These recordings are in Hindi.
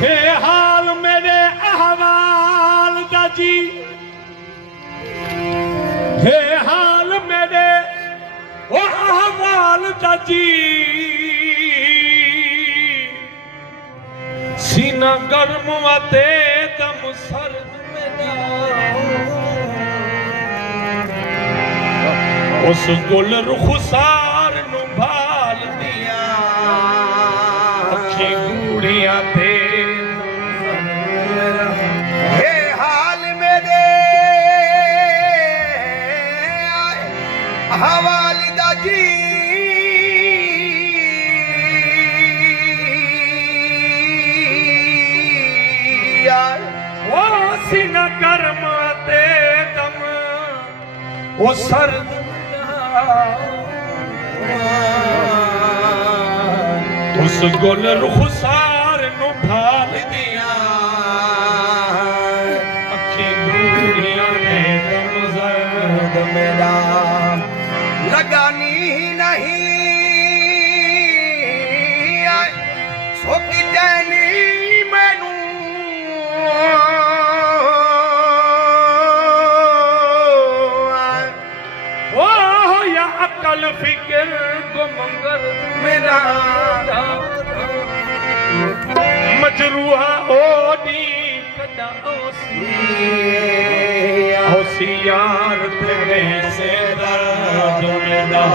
हे हाल मेरे अहवाल दा जी, हे हाल मेरे ओ अहवाल दा जी, सीना गर्म वाते दम सर्द मेरा, उस गुल रुखसार नू भाल दिया अखी गूड़ियां ते हे हाल मेरे अहवाल दा जी, ओ सीना गर्म ते दम ओ सर्द उस गुल रुखसार नू भाल दिया अखी गूड़ियां ते दम सर्द मेरा लगानी नहीं सोकी जैनी मैनू ओ या अकल फिक्र गुमंगर मेरा मजरूहा ओडी कदा होशियार तेरे से दर्द मेरा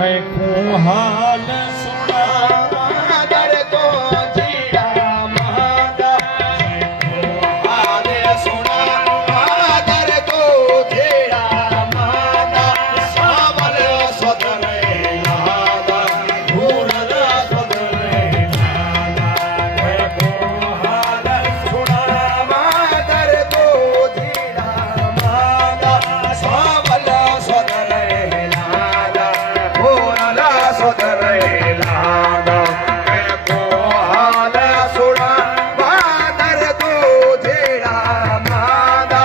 है को हाल सुना दर को जीरा मादा को हाल सुना दर को जीरा मादा सावल सदरे लादा भूरला सदरे लादा है को हाल सुना दर को जीरा मादा सावल सदरे लादा भूरला सदरे लादा है को हाल सुना बादर को जीरा मादा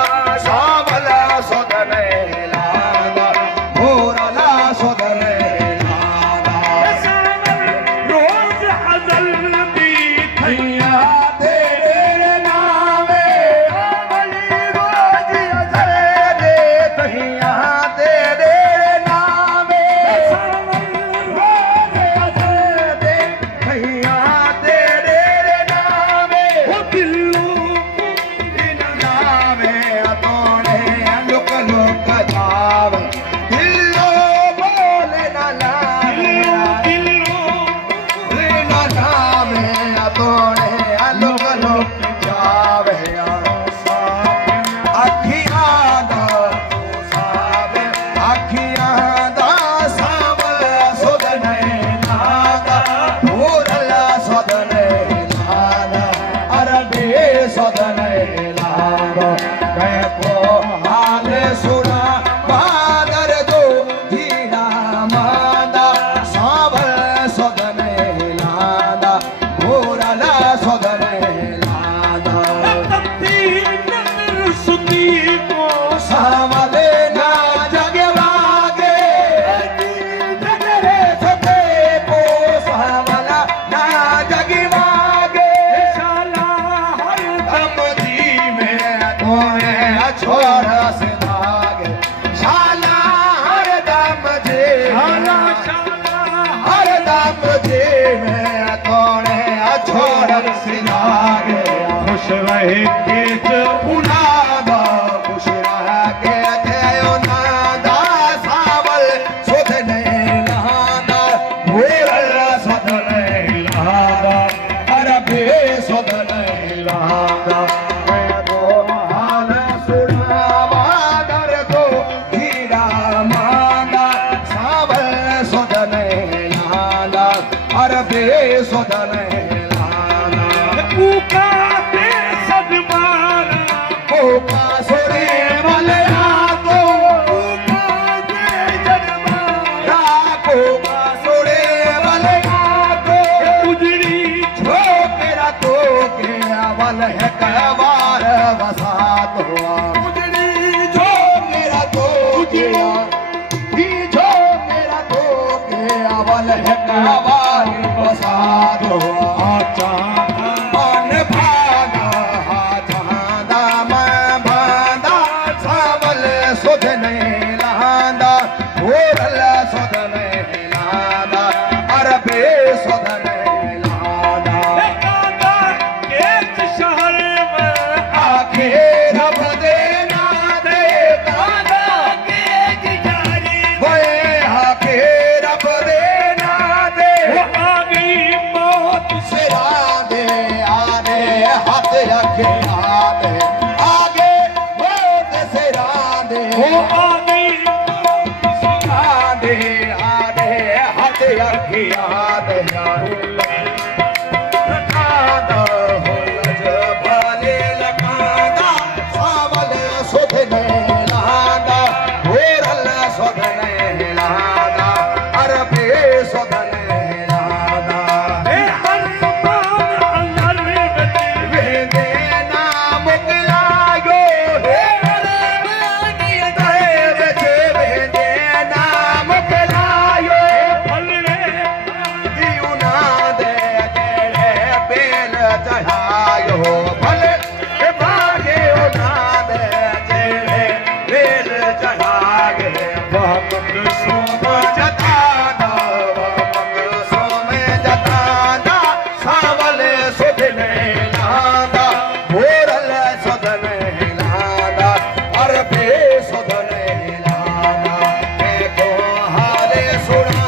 सावल सदरे लादा भूरला सदरे लादा रोज अजल दी थैया तेरे नामे अमली रोज अजल दे तहिया तेरे नामे रोज अजल दे तहिया तेरे नामे ओ दिल्लू दिन नामे तोड़े लुक लुक जावे दिलो बोले ना लावे दिल्लू रीना नामे तोड़े लुक लुक जावे अखियां दा सावे अखियां दा सावल सुदने नादा भूरला सुदने नादा अरबी सुदने नादा कह को हाल सुना बादर दो जीरा मादा सावल सुदने नादा भूरला सुदने नादा सुती को सावले ना जगवागे जगरे सते को सावला ना जगवागे शाला हर हम जी में तोए छोड़ से भागे शाला हर दम जी शाला शाला हर दम जी में तोड़े छोड़ से भागे खुश रहे के उनादा खुश रह के थे उनादा सावल सुधने लादा भूरल सुधने लादा अरबी सुधने लादा मैं तो हाल सुना बादर को जीरा मादा सावल सुधने लादा अरबी सुधने लादा कूका ते सदमारा कोका सोरे वाले आको कोका सोरे वाले आको उजड़ी छोकेरा तो के अवल है कहवार बसात हुआ उजड़ी जो मेरा तो के भी जो मेरा वारी बसादो मन भागा चांदा मैं भांदा सावल सुध नहीं लांदा भोरल सुध नहीं लांदा अरबे सुध नहीं लांदा कांदा एक शहर में आखे रब दे ना दे कांदा के जारी वे आखे रब दे ना दे वो आ गई मौत सिरा दे आने हाथ रखे आने आगे मौत सिरा दे वो आ गई आने आने हाथ रखे आने लखादा हो लजबाले लखादा सावल सुध ने लादा भोरल सुध ने लादा अरबे सुध ने लादा ए हनुमान अल्लाह बेटी वेंदे नाम किलायो हे अरबानी दे बचे वेंदे नाम किलायो फलवे दियुना दे जेड़े बेल चढ़ायो भले के भागे उना दे जेड़े बेल चढ़ागे मोहम्मद सोम जताना सोमे जताना सावल सुध ने लादा भोरल सुध ने लादा अरबे सुध ने लादा को हाले सुना